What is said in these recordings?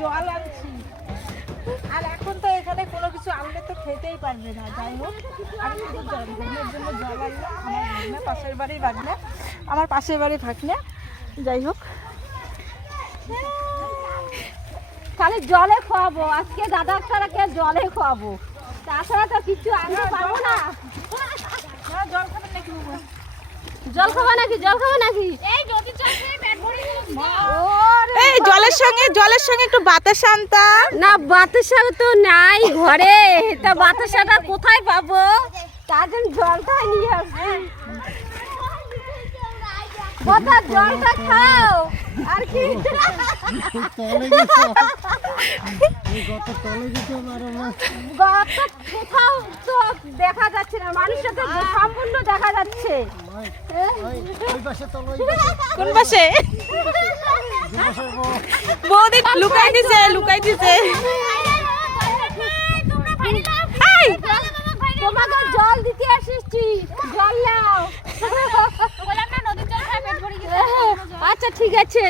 জল আনছি। আর এখন তো এখানে কোনো কিছু আনলে তো খেতেই পারবে না। যাই হোক, আমি শুধু ভাগ্নের জন্য জল আনলাম। আমার ভাগ্নে, পাশের বাড়ির ভাগ্নে, আমার পাশের বাড়ির ভাগ্নে। যাই হোক, খালি জলে খাওয়াবো আজকে, দাদা ছাড়াকে জলে খাওয়াবো, তাছাড়া তো কিছু আনতে পারবো না। জল খাবেন নাকি? জল খাবো নাকি? জল খাবো নাকি? এই জলের সঙ্গে একটু বাতাস আনতাম না, বাতাসা তো নাই ঘরে, তা বাতাসাটা কোথায় পাবো? তার জন্য জলটা নিয়ে আসবো। কথা জলটা খাও আর কি। কোথাও তো দেখা যাচ্ছে না, মানুষের তো সম্পূর্ণ দেখা যাচ্ছে। কোন পাশে? বৌদি লুকাই দিছে। তোমাকে জল দিতে এসেছি, জল নাও। আচ্ছা ঠিক আছে,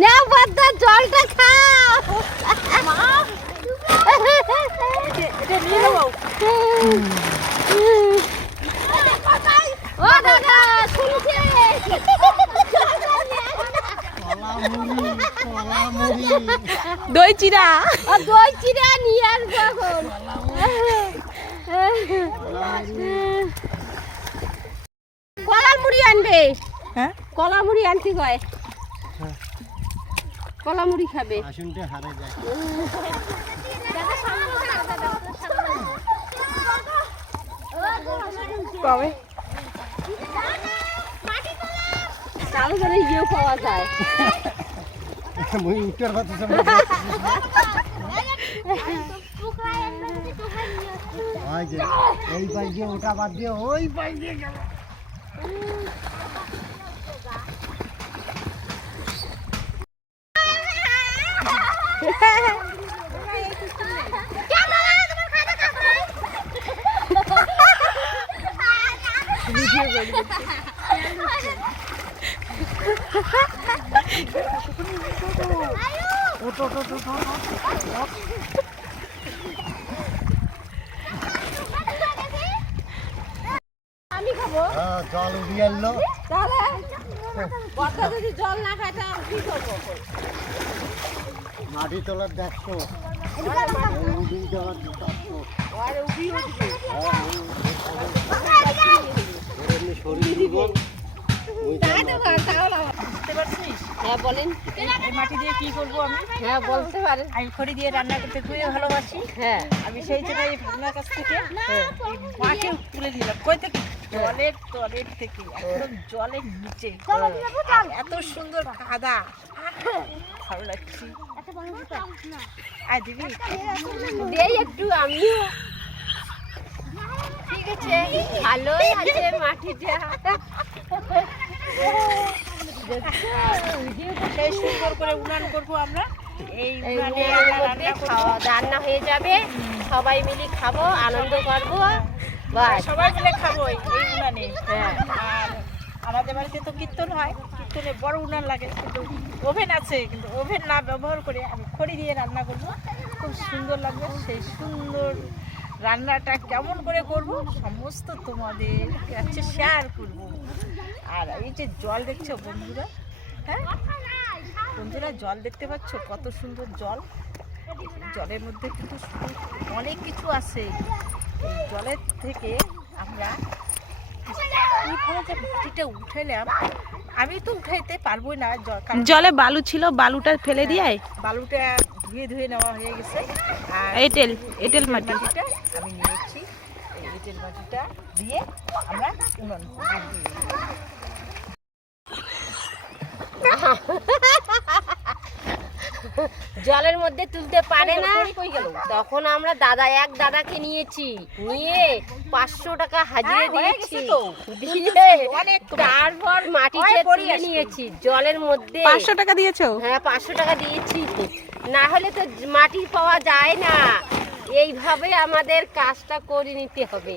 নাও বাদা, জলটা খাও। ও দাদা শুনছে, দই চিরা নিয়ে আসবো এখন। কলার মুড়ি আনবে? হ্যাঁ, কলা মুড়ি আনতে হয়, কলা মুড়ি খাবে। কবে চালু করে ইয়েও পাওয়া যায়। এই পাই দিয়ে ওটা বাদ দিয়ে ওই পাই দিয়ে গেল। আমি খাবো জল উড়িয়ে এলো, তাহলে বর্ষা যদি জল না খায় তা কি করবো? মাটি তোলার 150, উড়ি দেওয়ার 400। শরীর জীবন হ্যাঁ বলেন। এই মাটি দিয়ে কি করবো আমি? হ্যাঁ বলতে পারেন। আমি খড়ি দিয়ে রান্না করতে খুবই ভালোবাসি। হ্যাঁ আমি সেই জন্য এই ভাবনার কাছ থেকে এই মাকে তুলে নিলাম। কই থেকে? জলের তলের থেকে, একদম জলের নিচে। আর এত সুন্দর কাদা, ভালো লাগছে। আর দিবি দেই একটু আমিও। ঠিক আছে, ভালোই আছে মাটিটা। সেই সুন্দর করে উনান করবো আমরা। এই উনানে রান্না হয়ে যাবে, সবাই মিলে খাবো, আনন্দ করবো। বাস সবাই মিলে খাবো এই উনানে। হ্যাঁ। আর আমাদের বাড়িতে তো কীর্তন হয়, কীর্তনে বড় উনান লাগে, কিন্তু ওভেন আছে, কিন্তু ওভেন না ব্যবহার করে আমি খড়ি দিয়ে রান্না করবো। খুব সুন্দর লাগবে। সেই সুন্দর রান্নাটা কেমন করে করব সমস্ত তোমাদের কাছে শেয়ার করব। আর এই যে জল দেখছো বন্ধুরা, হ্যাঁ বন্ধুরা, জল দেখতে পাচ্ছ কত সুন্দর জল। জলের মধ্যে কিন্তু অনেক কিছু আছে। এই জলের থেকে আমরা মাটিটা উঠাইলাম। আমি তো উঠাইতে পারবো না, জলে বালু ছিল, বালুটা ফেলে দিয়ে বালুটা ধুয়ে নেওয়া হয়ে গেছে। আর এঁটেল মাটি মাটিটা আমি নিয়েছি। এই এঁটেল মাটিটা দিয়ে আমরা উনুন জলের মধ্যে তুলতে পারে না, তখন আমরা এক দাদাকে নিয়েছি, নিয়ে 500 টাকা হাজিরে দিয়েছি, দিয়ে তারপর মাটিতে তুলে নিয়েছি জলের মধ্যে। 500 টাকা দিয়েছো? হ্যাঁ 500 টাকা দিয়েছি, না হলে তো মাটি পাওয়া যায় না। এইভাবে আমাদের কাজটা করে নিতে হবে।